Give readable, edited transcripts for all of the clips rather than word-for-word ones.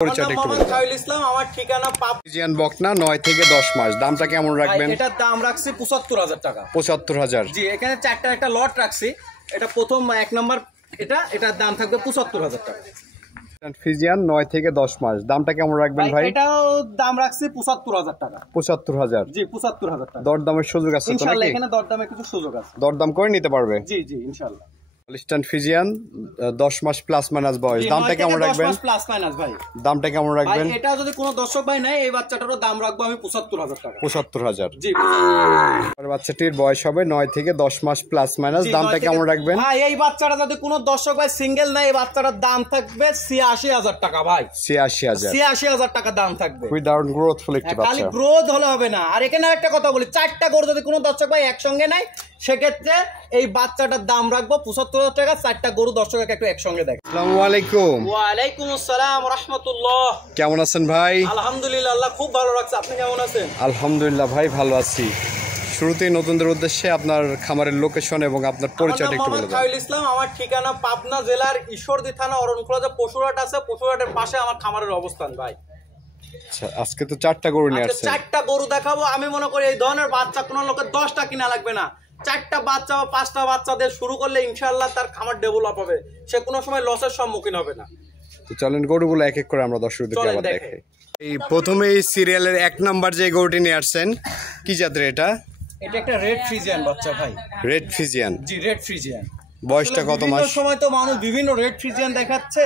আমার ঠিকানা ফ্রিজিয়ান বকনা 9 থেকে 10 মাস। দামটা কেমন রাখবেন? এটার দাম রাখছি ৭৫,০০০ টাকা। ৭৫,০০০। জি, এখানে চারটা একটা লট রাখছি। এটা প্রথম এক নম্বর, এটার দাম থাকবে ৭৫,০০০ টাকা। ফ্রিজিয়ান 9 থেকে 10 মাস। দামটা কেমন রাখবেন ভাই? এটাও দাম রাখছি ৭৫,০০০ টাকা। ৭৫,০০০। জি, ৭৫,০০০ টাকা। দরদামের সুযোগ আছে তো নাকি? ইনশাআল্লাহ এখানে দরদামে কিছু সুযোগ আছে। দরদাম করে নিতে পারবে? জি জি, ইনশাআল্লাহ। হলিস্টাইন ফ্রিজিয়ান 10 মাস প্লাস মাইনাস বয়স। দামটা কেমন রাখবেন? 10 মাস প্লাস মাইনাস ভাই। দামটা কেমন রাখবেন? ভাই এটা যদি কোনো দর্শক ভাই নাই, এই বাচ্চাটারও দাম রাখবো আমি ৭৫,০০০ টাকা। ৭৫,০০০। জি। বাচ্চাটির বয়স হবে 9 থেকে 10 মাস প্লাস মাইনাস। দামটা কেমন রাখবেন? ভাই এই বাচ্চাটা যদি কোনো দর্শক ভাই সিঙ্গেল নাই, এই বাচ্চাটার দাম থাকবে ৮৬,০০০ টাকা ভাই। ৮৬,০০০। ৮৬,০০০ টাকা দাম থাকবে। খুবই দারুণ গ্রোথফুল একটি বাচ্চা। খালি গ্রোথ হলে হবে না। আর এখানে একটা কথা বলি, চারটা গরু যদি কোনো দর্শক ভাই একসঙ্গে নাই, সেক্ষেত্রে এই বাচ্চাটার দাম রাখবো ৭৫,০০০ টাকা। চারটা গরু দর্শক একটু একসঙ্গে দেখে। আসসালামু আলাইকুম। ওয়ালাইকুম আসসালাম রাহমাতুল্লাহ। কেমন আছেন ভাই? আলহামদুলিল্লাহ, আল্লাহ খুব ভালো রাখছে। আপনি কেমন আছেন? আলহামদুলিল্লাহ ভাই, ভালো আছি। শুরুতেই নতুনদের উদ্দেশ্যে আপনার খামারের লোকেশন এবং আপনার পরিচয়টা একটু বলে দেন। ইসলাম, আমার ঠিকানা পাবনা জেলার ঈশ্বরদী থানা অরণখোলা যে পশুরহাট আছে, পশুরহাটের পাশে আমার খামারের অবস্থান ভাই। আচ্ছা, আজকে তো 4টা গরু নিয়ে আসছেন। 4টা গরু দেখাবো। আমি মনে করি এই ধরনের বাচ্চা কোনো লোকের 10টা কিনা লাগবে না। 4টা বাচ্চা বা 5টা বাচ্চা দিয়ে শুরু করলে ইনশাআল্লাহ তার খামার ডেভেলপ হবে, সে কোনো সময় লসের সম্মুখীন হবে না। তো চলেন গরুগুলো এক এক করে আমরা দর্শকদেরকে আবার দেখাই। এই প্রথমে এই সিরিয়ালের 1 নাম্বার যে গরুটি নিয়ে আসছেন, কি জাতের এটা? এটা একটা রেড ফ্রিজিয়ান বাচ্চা ভাই। Red Friesian? জি, রেড ফ্রিজিয়ান। বয়সটা কত মাস? সময় তো মানুষ বিভিন্ন রেড ফ্রিজিয়ান দেখাচ্ছে,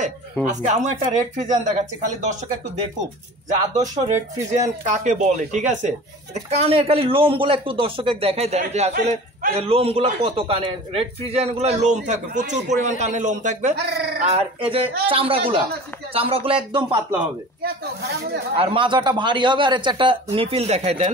আজকে আমি একটা রেড ফ্রিজিয়ান দেখাচ্ছি। খালি দর্শক একটু দেখুক যে আদর্শ রেড ফ্রিজিয়ান কাকে বলে। ঠিক আছে, কানের খালি লোম গুলো একটু দর্শকের দেখাই দেন যে আসলে লোম গুলো কত। কানে রেড ফ্রিজিয়ান গুলো লোম থাকবে, প্রচুর পরিমাণ কানে লোম থাকবে। আর এই যে চামড়াগুলো একদম পাতলা হবে, আর মাজাটা ভারী হবে। আর একটা নিপিল দেখাই দেন।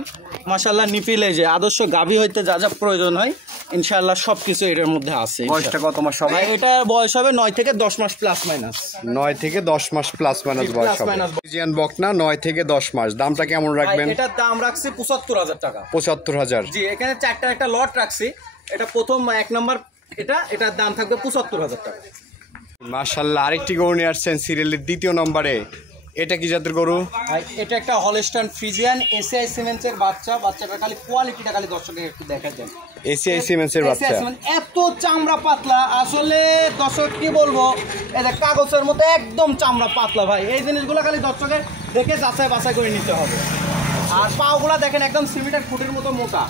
মাশাআল্লাহ, নিপিল এই যে আদর্শ গাভী হইতে যা যা প্রয়োজন হয় ইনশাআল্লাহ সবকিছু এটার মধ্যে আছে। বয়সটা কত মাস হবে? এটা বয়স হবে 9 থেকে 10 মাস প্লাস মাইনাস। 9 থেকে 10 মাস প্লাস মাইনাস বয়স হবে। ফ্রিজিয়ান বকনা 9 থেকে 10 মাস। দামটা কেমন রাখবেন? এটার দাম রাখছি ৭৫,০০০ টাকা। ৭৫,০০০। জি, এখানে চারটা একটা লট রাখছি। এটা প্রথম এক নম্বর, এটার দাম থাকবে ৭৫,০০০ টাকা। মাশাআল্লাহ, আরেকটি গরু নিয়ে আসছেন সিরিয়ালের 2য় নম্বরে। এটা কি জাতের গরু? এটা একটা হলিস্টাইন ফ্রিজিয়ান এসিআই সিমেন্টসের বাচ্চা। বাচ্চাটা খালি কোয়ালিটিটা খালি দর্শকের একটু দেখা দেন। এসিআই সিমেন্টসের বাচ্চা। এত চামড়া পাতলা, আসলে দর্শক কি বলবো, এটা কাগজের মতো একদম চামড়া পাতলা ভাই। এই জিনিসগুলো খালি দর্শকের দেখে যাচাই বাছাই করে নিতে হবে। আর পাগুলা দেখেন একদম সিমেন্টের খুঁটির মতো মোটা,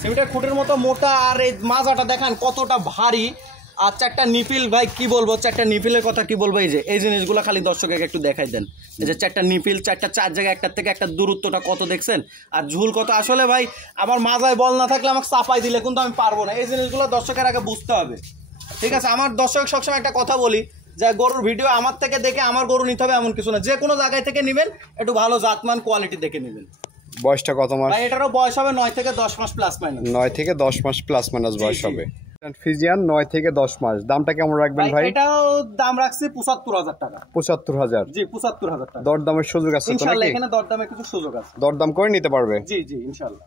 সিমেন্টের খুঁটির মতো মোটা। আর এই মাজাটা দেখেন কতটা ভারী। আর 4টা নিপিল ভাই কি বলবো, 4টা নিপিলের কথা কি বলবো। এই যে এই জিনিসগুলো খালি দর্শকের একটু দেখাই দেন। এই যে 4টা নিপিল, 4টা 4 জায়গায় একটার থেকে একটা দূরত্বটা কত দেখছেন, আর ঝুল কত। আসলে ভাই আমার মাজায় বল না থাকলে আমাকে চাপাই দিলে কিন্তু আমি পারবো না। এই জিনিসগুলো দর্শকের আগে বুঝতে হবে। ঠিক আছে, আমার দর্শক সবসময় একটা কথা বলি যে গরুর ভিডিও আমার থেকে দেখে আমার গরু নিতে হবে এমন কিছু না। যে কোনো জায়গায় থেকে নেবেন একটু ভালো জাতমান কোয়ালিটি দেখে নেবেন। বয়সটা কত মাস? এটারও বয়স হবে 9 থেকে 10 মাস প্লাস মাইনাস। 9 থেকে 10 মাস প্লাস মাইনাস বয়স হবে। ফ্রিজিয়ান 9 থেকে 10 মাস। দামটা কেমন রাখবেন ভাই? এটাও দাম রাখছি ৭৫,০০০ টাকা। ৭৫,০০০। জি, ৭৫,০০০ টাকা। দরদামের সুযোগ আছে তো নাকি? ইনশাআল্লাহ এখানে দরদামে কিছু সুযোগ আছে। দরদাম করে নিতে পারবে? জি জি, ইনশাআল্লাহ।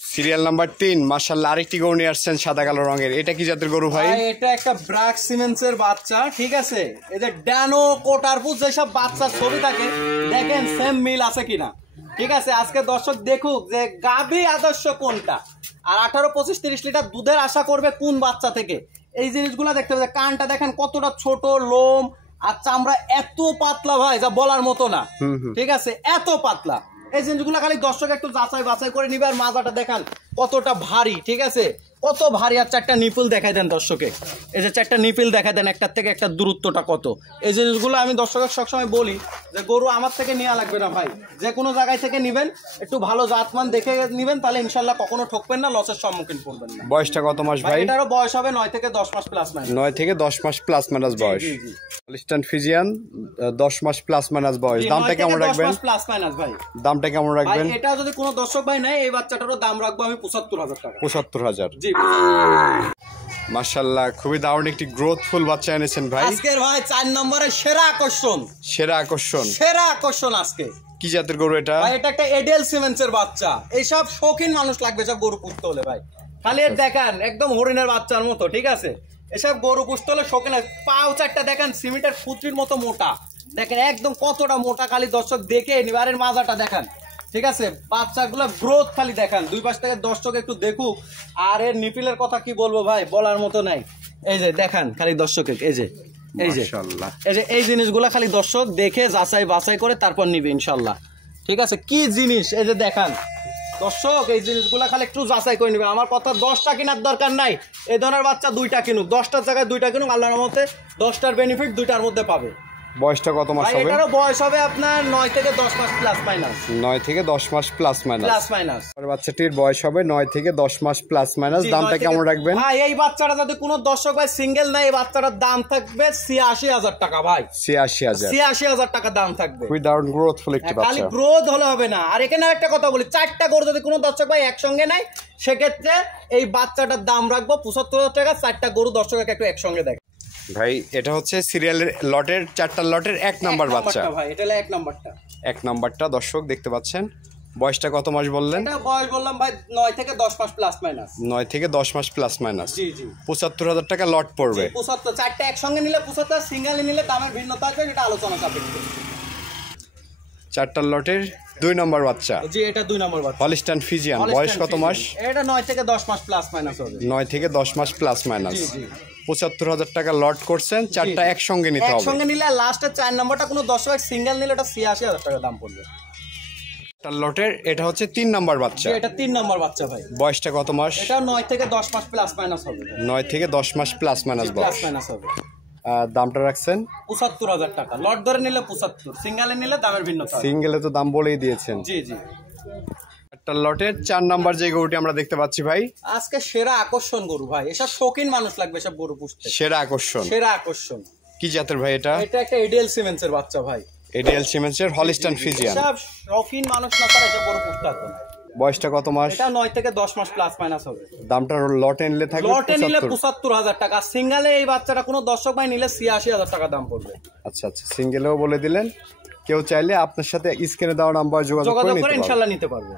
সিরিয়াল নাম্বার 3, মাশাআল্লাহ আরেকটি গরু নিয়ে আসছেন সাদা কালো রঙের। এটা কি জাতের গরু ভাই? এটা একটা ব্রাক সিমেন্টসের বাচ্চা। ঠিক আছে, এই যে ড্যানো কোটারপুস যেসব বাচ্চার ছবি থাকে দেখেন সেম মিল আছে কিনা। ঠিক আছে, আজকে দর্শক দেখুক যে গাভী আদর্শ কোনটা, আর 18, 25, 30 লিটার দুধের আশা করবে কোন বাচ্চা থেকে। এই জিনিসগুলো দেখতে হবে। কানটা দেখেন কতটা ছোট, লোম আর চামড়া এত পাতলা ভাই যা বলার মতো না। ঠিক আছে, এত পাতলা। এই জিনিসগুলো খালি দর্শক একটু যাচাই বাছাই করে নিবে। আর মাজাটা দেখান কতটা ভারী। ঠিক আছে, কত ভারী। আর 4টা নিপিল দেখাই দেন দর্শকে। এই যে 4টা নিপিল দেখাই দেন, একটার থেকে একটা দূরত্বটা কত। এই জিনিসগুলো আমি দর্শকের সবসময় বলি যে গরু আমার থেকে নেওয়া লাগবে না ভাই, যে কোনো জায়গায় থেকে নিবেন একটু ভালো জাতমান দেখে নিবেন, তাহলে ইনশাল্লাহ কখনো ঠকবেন না, লসের সম্মুখীন করবেন না। বয়সটা কত মাস ভাই? এটারও বয়স হবে 9 থেকে 10 মাস প্লাস মাইনাস। 9 থেকে 10 মাস প্লাস মাইনাস বয়স। হলিস্টাইন ফ্রিজিয়ান 10 মাস প্লাস মাইনাস বয়স। দামটা কেমন রাখবেন? 10 মাস প্লাস মাইনাস ভাই। দামটা কেমন রাখবেন? এটা যদি কোনো দর্শক ভাই নাই, এই বাচ্চাটারও দাম রাখবো আমি ৭৫,০০০ টাকা। ৭৫,০০০। জি। মাশাআল্লাহ, খুবই দারুণ একটি গ্রোথফুল বাচ্চা এনেছেন ভাই। আজকের ভাই 4 নম্বরে সেরা আকর্ষণ। সেরা আকর্ষণ? সেরা আকর্ষণ আজকে। কি জাতের গরু এটা? ভাই এটা একটা এডেল সিমেন্টসের বাচ্চা। এইসব শৌখিন মানুষ লাগবে সব গরু পুষতে হলে ভাই। খালি দেখেন একদম হরিণের বাচ্চার মতো। ঠিক আছে, এসব গরু পুষতে হলে শৌখিন। পাও 4টা দেখেন সিমেন্টের খুঁটির মতো মোটা। দেখেন একদম কতটা মোটা, খালি দর্শক দেখে এবারের মাজাটা দেখান, ঠিক আছে? বাচ্চাগুলো গ্রোথ খালি দেখান, দুই পাশ থেকে দর্শক একটু দেখুক। আর এর নিপিলের কথা কি বলবো ভাই, বলার মতো নাই। এই যে দেখান খালি দর্শক, এই যে মাশাআল্লাহ, এই জিনিসগুলা খালি দর্শক দেখে যাচাই বাছাই করে তারপর নিবে ইনশাল্লাহ, ঠিক আছে? কি জিনিস এই যে দেখান দর্শক, এই জিনিসগুলা খালি একটু যাচাই করে নিবে। আমার কথা 10টা কেনার দরকার নাই, এই ধরনের বাচ্চা 2টা কিনুক, 10টার জায়গায় 2টা কিনুক, আল্লাহর রহমতে 10টার বেনিফিট 2টার মধ্যে পাবে। বয়সটা কত মাস হবে? এটারও বয়স হবে আপনার 9 থেকে 10 মাস প্লাস মাইনাস। 9 থেকে 10 মাস প্লাস মাইনাস। আর বাচ্চাটির বয়স হবে 9 থেকে 10 মাস প্লাস মাইনাস। দামটা কেমন রাখবেন ভাই? এই বাচ্চাটা যদি কোনো দর্শক ভাই সিঙ্গেল নাই, এই বাচ্চাটার দাম থাকবে ৮৬,০০০ টাকা ভাই। ৮৬,০০০ টাকা দাম থাকবে। উইদাউট গ্রোথফুল একটি বাচ্চা। খালি গ্রোথ হলে হবে না। আর এখানে একটা কথা বলি, 4টা গরু যদি কোনো দর্শক ভাই একসঙ্গে নেয়, সেক্ষেত্রে এই বাচ্চাটার দাম রাখবো ৭৫,০০০ টাকা। 4টা গরু দর্শক একটু একসঙ্গে দেখে ভাই। এটা হচ্ছে সিরিয়ালের লটের 4টা লটের 1 নাম্বার বাচ্চা ভাই, এটা হলো 1 নাম্বারটা। 1 নাম্বারটা দর্শক দেখতে পাচ্ছেন। বয়সটা কত মাস বললেন? এটা বয়স বললাম ভাই 9 থেকে 10 মাস প্লাস মাইনাস। 9 থেকে 10 মাস প্লাস মাইনাস। জি জি। ৭৫,০০০ টাকা লট পড়বে। ৭৫, 4টা একসঙ্গে নিলে ৭৫, সিঙ্গেলে নিলে দামের ভিন্নতা আছে, এটা আলোচনা সাপেক্ষে। 4টা লটের 2 নম্বর বাচ্চা। জি, এটা 2 নম্বর বাচ্চা। Holstein Friesian. বয়স কত মাস? এটা 9 থেকে 10 মাস প্লাস মাইনাস হবে। 9 থেকে 10 মাস প্লাস মাইনাস। ৭৫,০০০ টাকা লট করছেন, 4টা একসঙ্গে নিতে হবে। একসঙ্গে নিলে লাস্টের 4 নম্বরটা কোনো দর্শক সিঙ্গেল নিলে এটা ৮৬,০০০ টাকা দাম পড়বে। লটের এটা হচ্ছে 3 নাম্বার বাচ্চা। এটা 3 নম্বর বাচ্চা ভাই। বয়সটা কত মাস? এটা 9 থেকে 10 মাস প্লাস মাইনাস হবে। 9 থেকে 10 মাস প্লাস মাইনাস বয়স। প্লাস মাইনাস হবে। দামটা রাখছেন ৭৫,০০০ টাকা। লট ধরে নিলে ৭৫, সিঙ্গেলে নিলে দামের ভিন্নতা। সিঙ্গেলে তো দাম বলেই দিয়েছেন। জি জি। একটা লটের 4 নাম্বার যে গরুটি আমরা দেখতে পাচ্ছি ভাই, আজকে সেরা আকর্ষণ গরু ভাই। এসব শৌখিন মানুষ লাগবে সব গরু পুষতে। সেরা আকর্ষণ। সেরা আকর্ষণ। কি জাতের ভাই এটা? এটা একটা এডিএল সিমেন্সের বাচ্চা ভাই। এডিএল সিমেন্সের হলিস্টাইন ফ্রিজিয়ান। সব শৌখিন মানুষ না তারা এসব গরু পুষতে পারবে না। বয়সটা কত মাস? এটা 9 থেকে 10 মাস প্লাস মাইনাস হবে। দামটা লটে নিলে থাকবে লটে নিলে ৭৫,০০০ টাকা। সিঙ্গেলে এই বাচ্চাটা কোনো দর্শক ভাই নিলে ৮৬,০০০ টাকা দাম পড়বে। আচ্ছা আচ্ছা, সিঙ্গেলেও বলে দিলেন। কেউ চাইলে আপনার সাথে স্ক্রিনে দেওয়া নাম্বার যোগাযোগ করে ইনশাআল্লাহ নিতে পারবে।